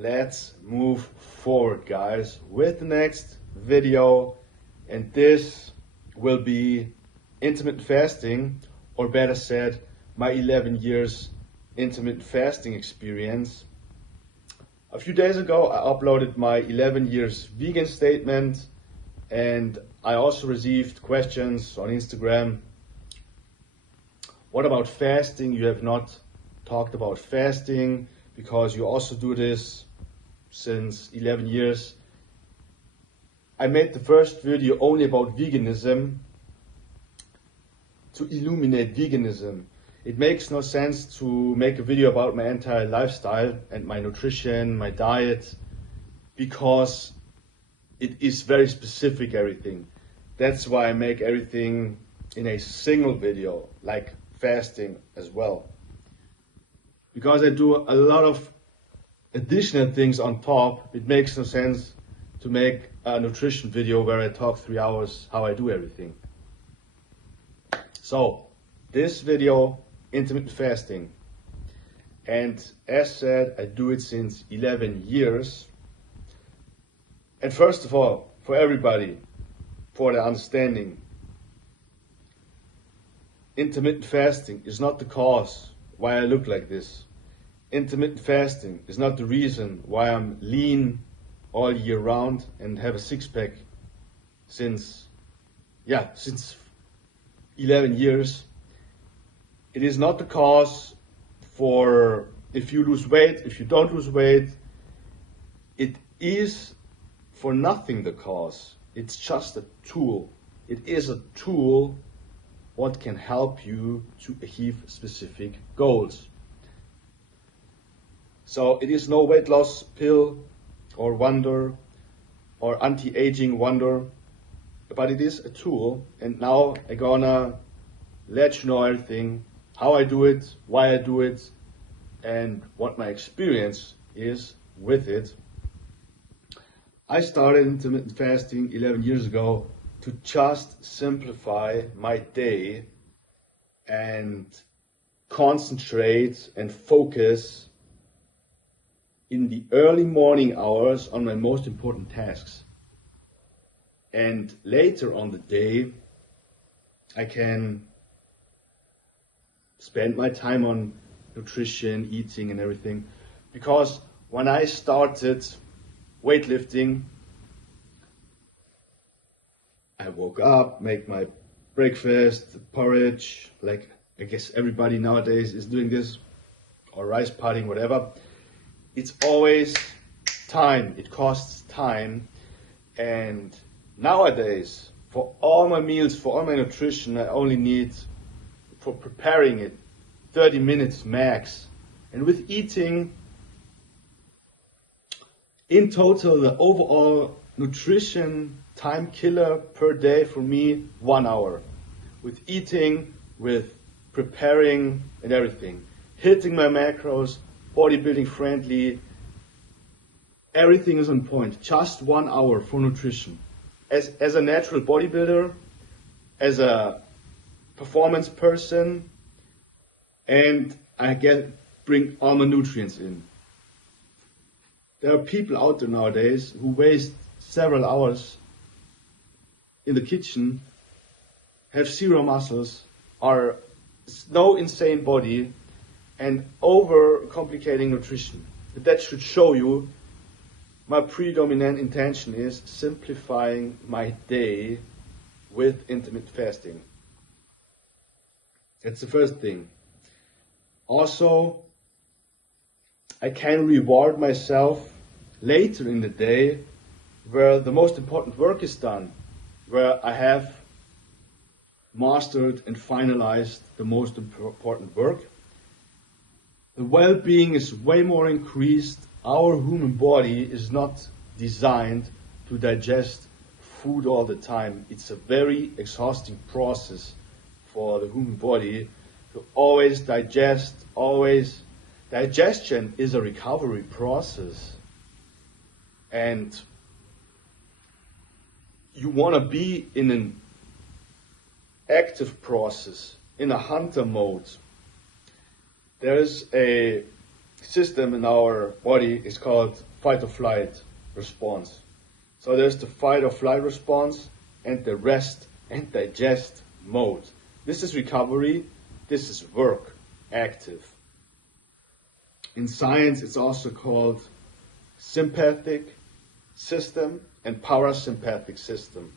let's move forward, guys, with the next video. And this will be intermittent fasting, or better said, my 11 years intermittent fasting experience. A few days ago, I uploaded my 11 years vegan statement, and I also received questions on Instagram. What about fasting? You have not talked about fasting because you also do this since 11 years. I made the first video only about veganism to illuminate veganism. It makes no sense to make a video about my entire lifestyle and my nutrition, my diet, because it is very specific, everything. That's why I make everything in a single video, like fasting as well. Because I do a lot of additional things on top, it makes no sense to make a nutrition video where I talk 3 hours how I do everything. So, this video, intermittent fasting. And as said, I do it since 11 years. And first of all, for everybody, for the understanding, intermittent fasting is not the cause why I look like this. Intermittent fasting is not the reason why I'm lean all year round and have a six-pack since 11 years. It is not the cause for if you lose weight, if you don't lose weight. It is for nothing the cause. It's just a tool. It is a tool what can help you to achieve specific goals. So it is no weight loss pill or wonder or anti-aging wonder, but it is a tool. And now I'm gonna let you know everything, how I do it, why I do it, and what my experience is with it. I started intermittent fasting 11 years ago to just simplify my day and concentrate and focus in the early morning hours on my most important tasks. And later on the day, I can spend my time on nutrition, eating and everything. Because when I started weightlifting, I woke up, make my breakfast, porridge, like I guess everybody nowadays is doing this, or rice pudding, whatever. It's always time, it costs time. And nowadays, for all my meals, for all my nutrition, I only need, for preparing it, 30 minutes max. And with eating, in total, the overall nutrition time killer per day for me, 1 hour. With eating, with preparing and everything. Hitting my macros, bodybuilding friendly, everything is on point. Just 1 hour for nutrition. As a natural bodybuilder, as a performance person, and I bring all my nutrients in. There are people out there nowadays who waste several hours in the kitchen, have zero muscles, are no insane body, and over complicating nutrition. But that should show you my predominant intention is simplifying my day with intermittent fasting. That's the first thing. Also, I can reward myself later in the day where the most important work is done, where I have mastered and finalized the most important work. The well-being is way more increased. Our human body is not designed to digest food all the time. It's a very exhausting process for the human body to always digest, always. Digestion is a recovery process. And you want to be in an active process, in a hunter mode. There is a system in our body is called fight or flight response. So there's the fight or flight response and the rest and digest mode. This is recovery, this is work, active. In science, it's also called sympathetic system and parasympathetic system.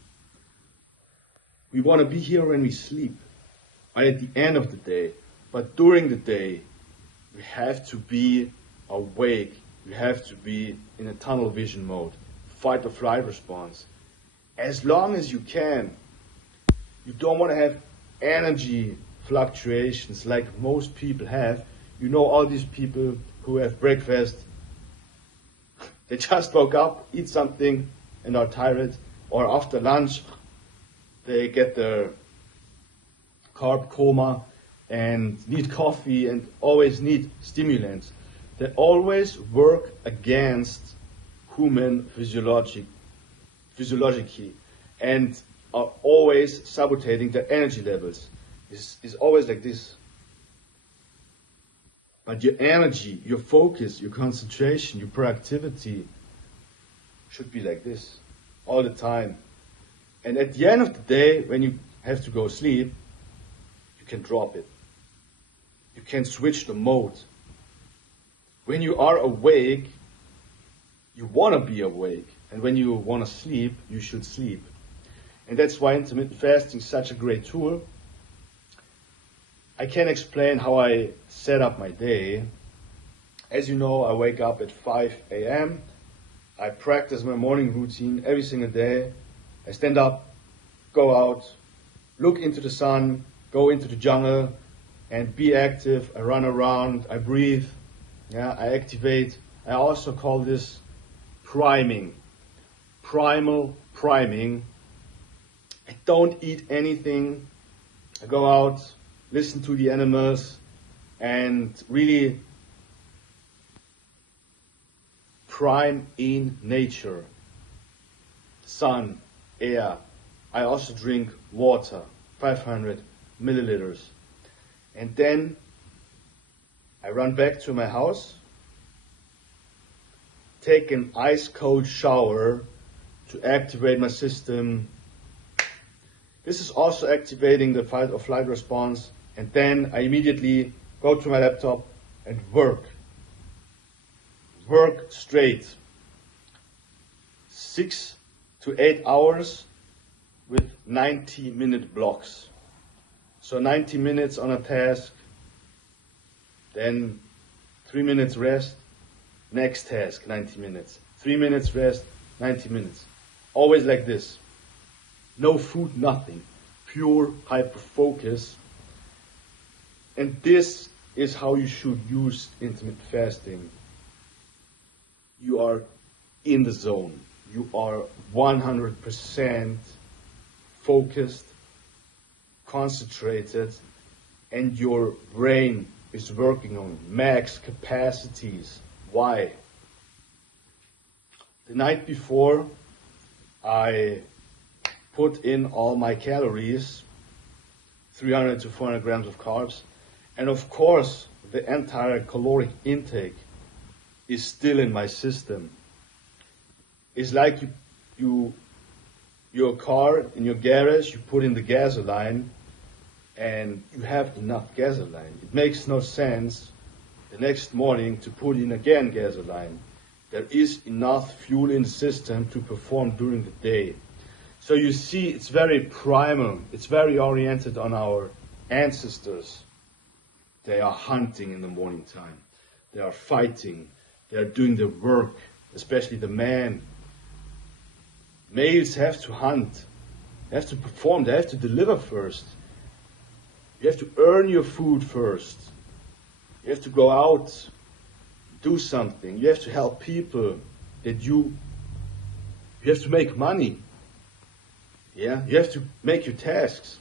We want to be here when we sleep, or at the end of the day, but during the day, we have to be awake. We have to be in a tunnel vision mode, fight or flight response. As long as you can. You don't want to have energy fluctuations like most people have. You know all these people who have breakfast, they just woke up, eat something and are tired, or after lunch they get their carb coma and need coffee and always need stimulants. They always work against human physiology and are always sabotaging their energy levels. It's always like this. But your energy, your focus, your concentration, your productivity should be like this all the time. And at the end of the day, when you have to go sleep, you can drop it. You can switch the mode. When you are awake, you want to be awake. And when you want to sleep, you should sleep. And that's why intermittent fasting is such a great tool. I can explain how I set up my day. As you know, I wake up at 5 a.m. I practice my morning routine every single day. I stand up, go out, look into the sun, go into the jungle, and be active. I run around, I breathe, I activate. I also call this priming, primal priming. I don't eat anything. I go out, listen to the animals, and really prime in nature. Sun, air. I also drink water, 500 milliliters. And then I run back to my house, take an ice cold shower to activate my system. This is also activating the fight or flight response, and then I immediately go to my laptop and work. Work straight. 6 to 8 hours with 90-minute blocks. So 90 minutes on a task, then 3 minutes rest, next task, 90 minutes. 3 minutes rest, 90 minutes. Always like this. No food, nothing. Pure hyper-focus. And this is how you should use intermittent fasting. You are in the zone. You are 100% focused, concentrated, and your brain is working on max capacities. Why? The night before, I put in all my calories, 300 to 400 grams of carbs, and of course, the entire caloric intake is still in my system. It's like your car in your garage, you put in the gasoline, and you have enough gasoline. It makes no sense the next morning to put in again gasoline. There is enough fuel in the system to perform during the day. So you see, it's very primal. It's very oriented on our ancestors. They are hunting in the morning time. They are fighting. They are doing the work, especially the men. Males have to hunt. They have to perform. They have to deliver first. You have to earn your food first. You have to go out, do something. You have to help people. You have to make money. You have to make your tasks.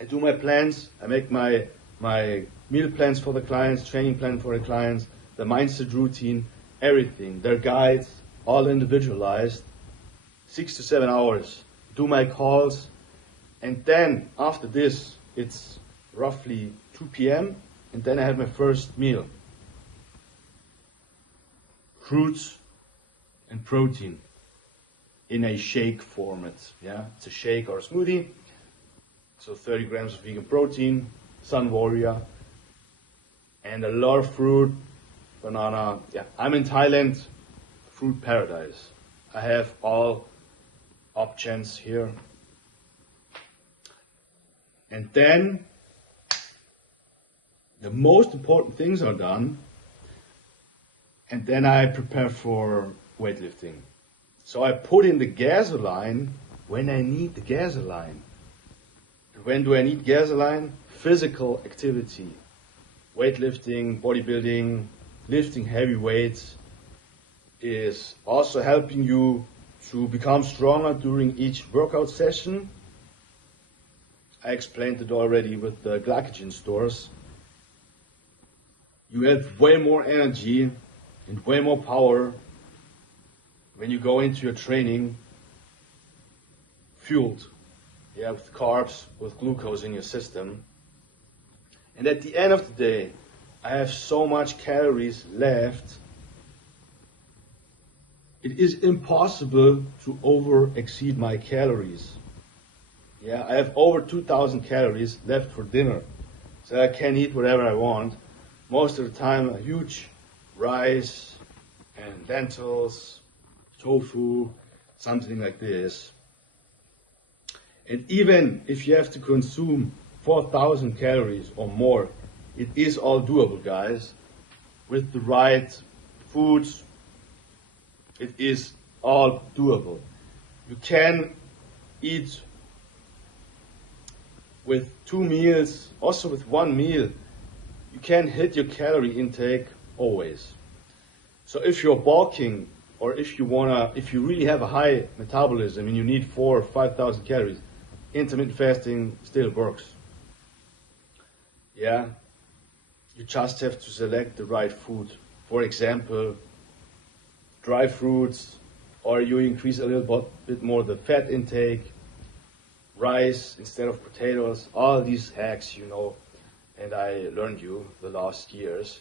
I do my plans. I make my meal plans for the clients, training plan for the clients, the mindset routine, everything. Their guides, all individualized. 6 to 7 hours. Do my calls. And then after this, it's roughly 2 p.m. and then I have my first meal. fruits and protein in a shake format. Yeah, it's a shake or a smoothie. So 30 grams of vegan protein, Sun Warrior, and a lot of fruit, banana. Yeah, I'm in Thailand, fruit paradise. I have all options here. And then the most important things are done, and then I prepare for weightlifting. So I put in the gasoline when I need the gasoline. When do I need gasoline? Physical activity. Weightlifting, bodybuilding, lifting heavy weights is also helping you to become stronger during each workout session. I explained it already with the glycogen stores. You have way more energy and way more power when you go into your training fueled, with carbs, with glucose in your system. And at the end of the day, I have so much calories left. It is impossible to exceed my calories. I have over 2,000 calories left for dinner, so I can eat whatever I want. Most of the time, a huge rice and lentils, tofu, something like this. And even if you have to consume 4,000 calories or more, it is all doable, guys. With the right foods, it is all doable. You can eat with 2 meals, also with 1 meal. You can hit your calorie intake always. So if you're bulking, or if you really have a high metabolism and you need 4,000 or 5,000 calories, intermittent fasting still works. You just have to select the right food. For example, dry fruits, or you increase a little bit more the fat intake, rice instead of potatoes, all these hacks, and I learned you the last years.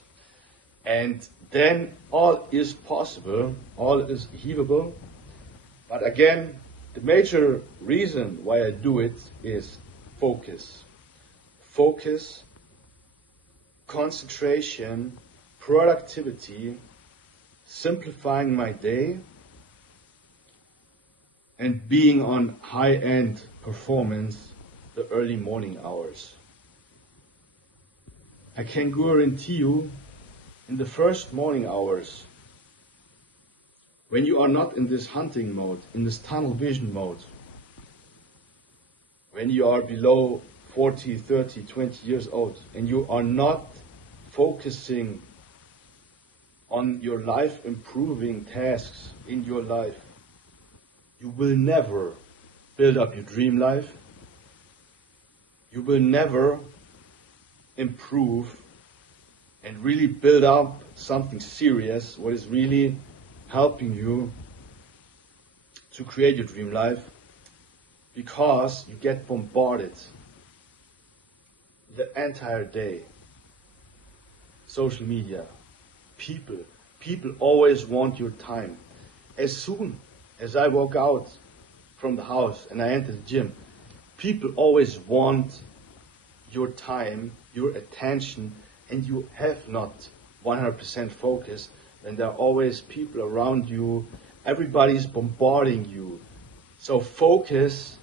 And then all is possible, all is achievable. But again, the major reason why I do it is focus. Focus, concentration, productivity, simplifying my day, and being on high-end performance the early morning hours. I can guarantee you, in the first morning hours, when you are not in this hunting mode, in this tunnel vision mode, when you are below 40, 30, 20 years old, and you are not focusing on your life improving tasks in your life, you will never build up your dream life. You will never improve and really build up something serious, what is really helping you to create your dream life, because you get bombarded the entire day. Social media, people always want your time. As soon as I walk out from the house and I enter the gym, people always want your time, your attention, and you have not 100% focus, and there are always people around you, everybody's bombarding you. So focus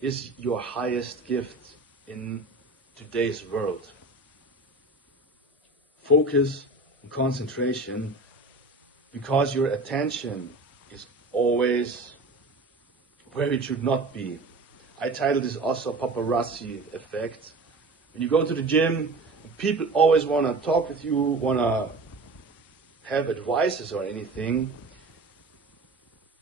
is your highest gift in today's world. Focus and concentration, because your attention is always where it should not be. I titled this also paparazzi effect. When you go to the gym, people always want to talk with you, want to have advices or anything.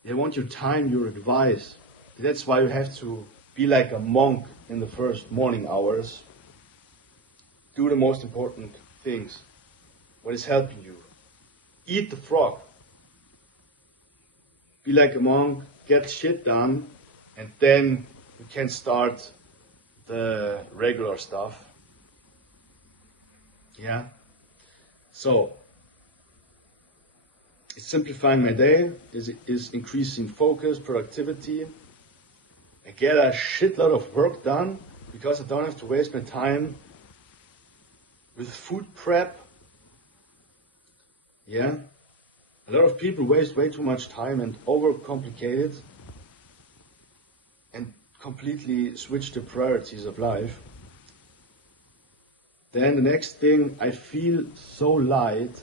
They want your time, your advice. That's why you have to be like a monk in the first morning hours. Do the most important things. What is helping you? Eat the frog. Be like a monk, get shit done, and then you can start the regular stuff. So, It's simplifying my day, is increasing focus, productivity. I get a shitload of work done because I don't have to waste my time with food prep. Yeah. A lot of people waste way too much time and overcomplicate it and completely switch the priorities of life. Then the next thing, I feel so light.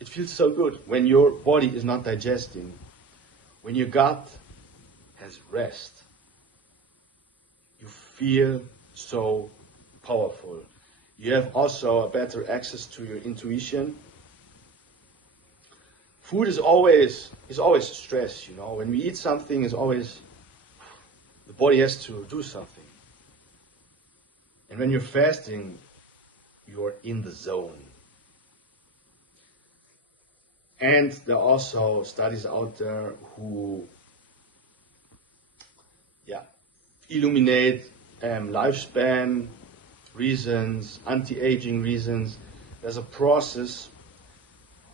It feels so good when your body is not digesting, when your gut has rest. You feel so powerful. You have also a better access to your intuition. Food is always stress, you know. When we eat something, the body has to do something. And when you're fasting, you're in the zone. And there are also studies out there who illuminate lifespan reasons, anti-aging reasons. There's a process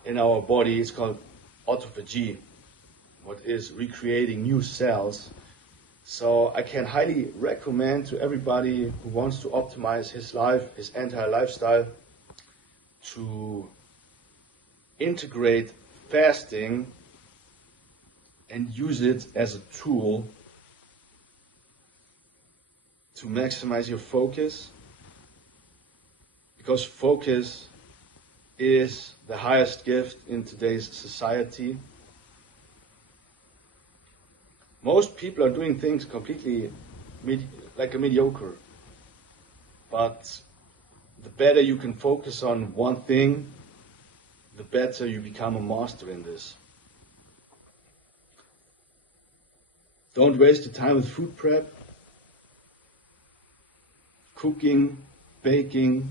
in our body, it's called autophagy, what is recreating new cells. So I can highly recommend to everybody who wants to optimize his life, his entire lifestyle, to integrate fasting and use it as a tool to maximize your focus, because focus is the highest gift in today's society. Most people are doing things completely like a mediocre, but the better you can focus on one thing, the better you become a master in this. Don't waste your time with food prep, cooking, baking.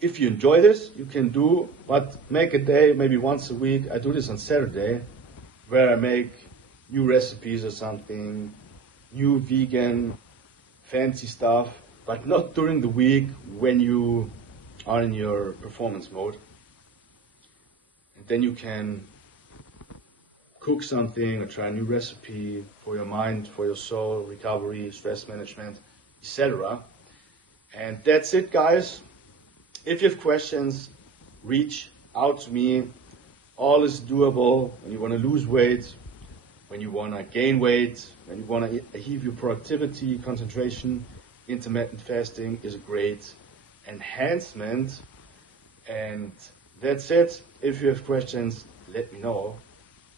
If you enjoy this, you can do, but make a day, maybe once a week. I do this on Saturday, where I make new recipes or something, new vegan, fancy stuff, but not during the week when you are in your performance mode. And then you can cook something or try a new recipe for your mind, for your soul, recovery, stress management, etc. And that's it, guys. If you have questions, reach out to me. All is doable. When you want to lose weight, when you want to gain weight, when you want to achieve your productivity, concentration, intermittent fasting is a great enhancement. And that's it. If you have questions, let me know.